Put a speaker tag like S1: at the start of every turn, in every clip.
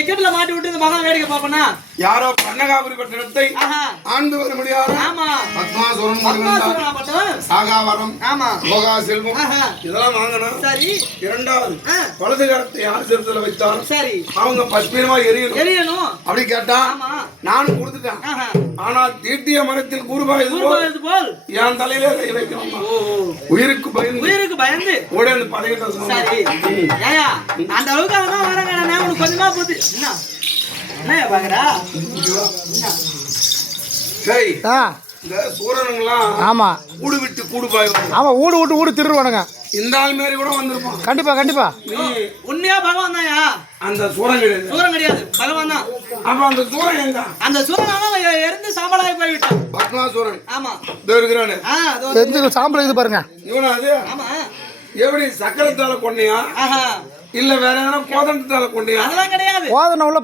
S1: ஜெக்கெட்ல மாட்டி விட்டு இந்த மகன் வேடிக்கை பாப்பனா
S2: யாரோ பண்ணகாபுரி பட்டணத்தை
S1: ஆஹா.
S2: ஆண்டு வர முடியாது
S1: ஆமா.
S2: பத்மாசுரன் சாகாவரம்
S1: ஆமா.
S2: போகா செல்வம். இதெல்லாம் வாங்கணும்.
S1: சரி.
S2: இரண்டாவது வலது கரத்தை யார் சிறுத்துல வைத்தாலும்
S1: சரி.
S2: அவங்க பஸ்மீனமா எரியணும்.
S1: எரியணும்.
S2: அப்படி கேட்டா
S1: ஆமா.
S2: நானும் கொடுத்துட்டேன். ஆனா தீட்டிய மரத்தில் கூறுபாய் இது போல். என் தலையில கை வைக்கணும். உயிருக்கு பயந்து
S1: உயிருக்கு பயந்து.
S2: ஓடி அந்த பதவிட்ட
S1: சரி. அந்த அளவுக்கு அவன் தான் வரங்க நான் உனக்கு கொஞ்சமா புத்தி என்ன என்ன பாக்குறா
S2: சரி
S3: ஆ.
S2: இந்த சூரனுங்களாம்
S3: ஆமா.
S2: கூடு விட்டு கூடு பாய்
S3: ஆமா ஊடு விட்டு ஊடு திருடுவானுங்க.
S2: இந்த ஆள் மாரி கூட வந்திருப்பான்.
S3: கண்டிப்பா கண்டிப்பா.
S2: நீ
S1: உண்மையா பகவான் தான்யா
S2: அந்த சூரன் கிடையாது.
S1: சூரன் கிடையாது பகவான் தான்.
S2: அப்ப அந்த சூரன் எங்க?
S1: அந்த சூரனால இறந்து சாம்பலாகி போய்விட்டான்.
S2: பத்மாசூரன்
S1: ஆமா.
S2: இதோ இருக்கிறானு.
S1: ஆ அது
S3: தெரிஞ்சு சாம்பல் இது பாருங்க.
S2: இவனா அது?
S1: ஆமா.
S2: எப்படி சக்கரத்தால கொண்டியா
S1: ஆஹா.
S2: இல்ல வேற எதனா கோதண்டத்தால கொண்டியா
S1: அதெல்லாம் கிடையாது.
S3: ஓதனை உள்ள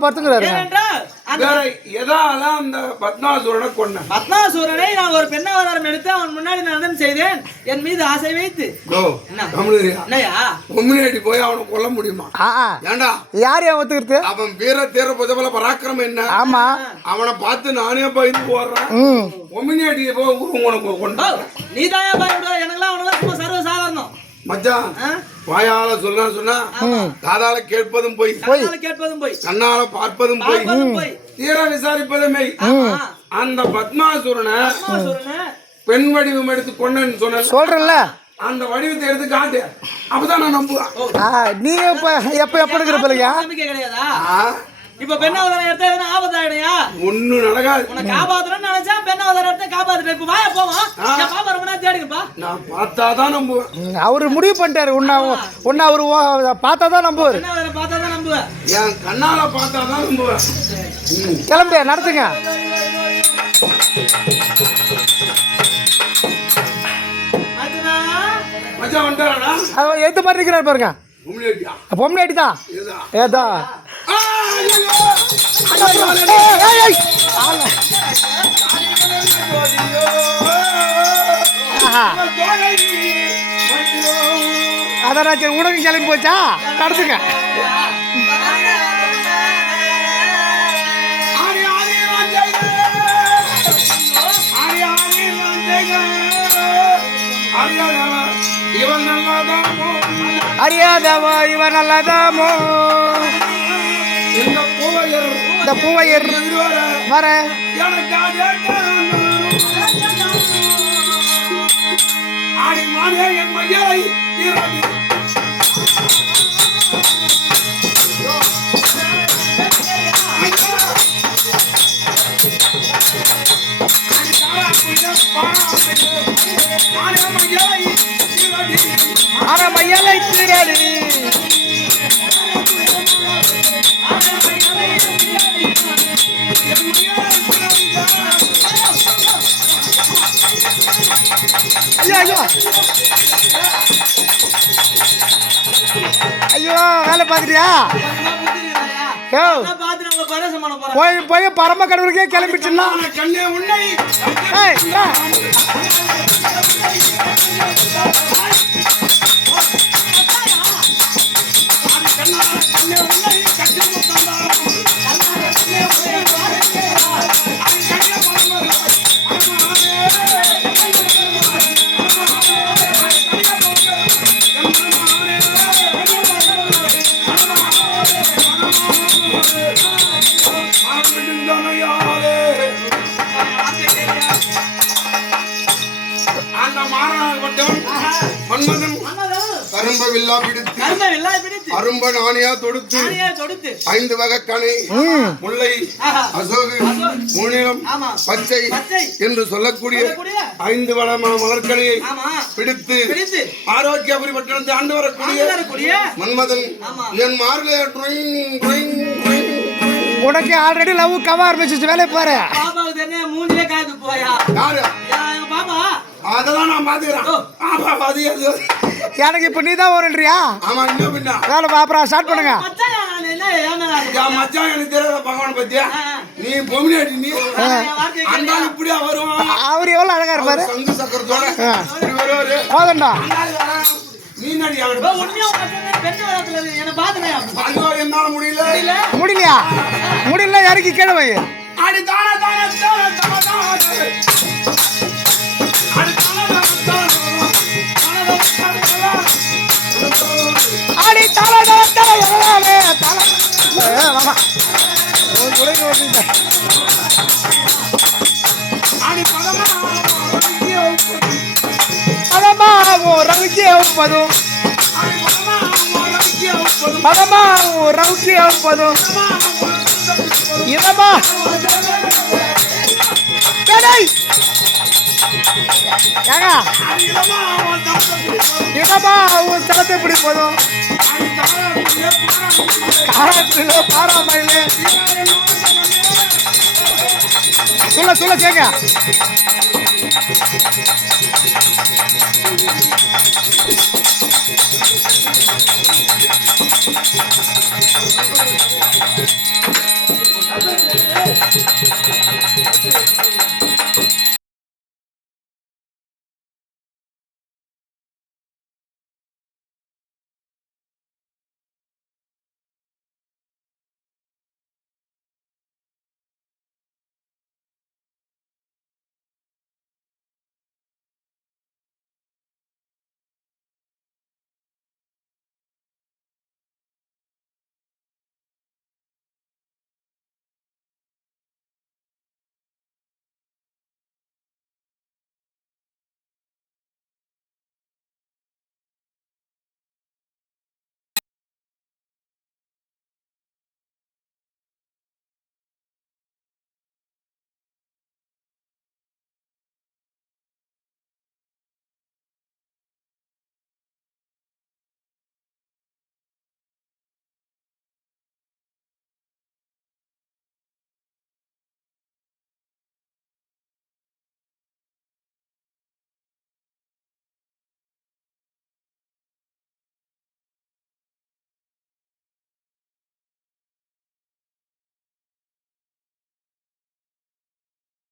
S1: அந்த
S2: வேற எதால அந்த பத்மாசூரனை கொன்ன
S1: பத்மாசூரனை நான் ஒரு பெண்ணாவதாரம் எடுத்து அவன் முன்னாடி நடனம் செய்தேன். என் மீது ஆசை வைத்து.
S2: முன்னாடி போய் அவனை கொல்ல முடியுமா. ஏண்டா?
S3: யார் ஏன் ஒத்துக்கிறது
S2: அவன் வீர தீர புதபல பராக்கிரமம் என்ன?
S3: ஆமா.
S2: அவனை பார்த்து நானே பயந்து போடுறேன்
S3: ம்.
S2: ஒமினியாட்டி போய் உனக்கு கொண்டு
S1: நீ தாயா பயப்படுவ எனக்குலாம் சாதாரணம்
S2: மச்சான்? வாயால சொல்ல சொன்னா காதால கேட்பதும் போய்.
S1: கேட்பதும் போய்.
S2: கண்ணால பார்ப்பதும் போய். தீர விசாரிப்பதும் அந்த பத்மாசுரனை பெண் வடிவம் எடுத்து கொண்டேன்னு சொன்ன
S3: சொல்றேன்ல.
S2: அந்த வடிவத்தை எடுத்து காட்டு. அப்பதான் நான் நம்புவேன்.
S3: நீ எப்ப எப்ப எப்ப எடுக்கிற பிள்ளையா
S1: கிடையாதா? இப்ப பெண்ணாவதாரம் எடுத்தா எதுனா ஆபத்து ஆயிடுயா
S2: ஒண்ணும் நடக்காது.
S1: உன்னை காப்பாத்துறேன்னு நினைச்சா பெண்ணாவதாரம் எடுத்து காப்பாத்துறேன் இப்ப வாயா போவோம். பாப்பா தேடுங்கப்பா
S2: நான் பார்த்தாதான் நம்புவேன்.
S3: அவரு முடிவு பண்ணிட்டாரு. உன்னை உன்னை அவரு ஓ- பார்த்தா தான் நம்புவாரு.
S1: பார்த்தா தான் நம்புவேன்.
S2: என் கண்ணால நம்புவேன்.
S3: கிளம்பு நடத்துங்க. எந்த மாதிரி இருக்கிறாரு பாருங்க. பொம்மையாட்டி தான் ஏதா! ஏய், அதான் சரி, உனக்கு கிளம்பி போச்சா?
S2: நல்லாதாமோ?
S3: அறியாதவோ இவன் நல்லதாமோ?
S2: இந்த பூவையர்
S3: வர.
S2: ஆடி மானே என் மையாய் இரவு
S3: ஐயோ வேலை பார்க்குறியா யோ போய் போய் பரம கடவுளுக்கே கிளம்பிட்டுனா ஏய்.
S2: அந்த மன்மதன் பிடித்து அரும்ப நாணியா தொடுத்து ஐந்து வகை கனை முல்லை. அசோகு. பச்சை. என்று சொல்லக்கூடிய ஐந்து வளமான மலர்கனையை பிடித்து ஆரோக்கியபுரி பட்டணத்தை ஆண்டு வரக்கூடிய மன்மதன். என் மார்லே ட்ரிங் ட்ரிங் ட்ரிங்
S3: உனக்கு ஆல்ரெடி லவ் கவ ஆரம்பிச்சிச்சு வேலையை பாரு
S1: மூஞ்சிலே காய்ப்பு போயா?
S2: யாரு? நான் பார்த்துக்கிறேன் அது அது
S3: எனக்கு இப்போ நீ தான் வருன்றியா
S2: ஆமாம் இன்னும்
S3: வேலை பாப்புறா ஸ்டார்ட் பண்ணுங்க.
S2: என் எனக்கு தெரியாத பகவான் பத்தியா? நீ பொமினாடி நீ? அந்த இப்படியா வருவான்?
S3: அவர் எவ்வளோ அழகா இருப்பாரு?
S2: சங்கு சக்கரத்தோட
S3: போதண்டா முடியலையா? முடியல யாருக்கு கேளுவையே
S2: அடி தான தான தான.
S3: ஆடி தலை தலை தலை ஆடி பதமாகும் ரவுக்கே
S2: ஒப்பதும். பதமாகும் ரவுக்கே
S3: ஒப்பதும். இதமா இடமா உன் தளத்தை
S2: இப்படி
S3: காலத்துல பாராமயிலே. சொல்ல சொல்ல கேங்க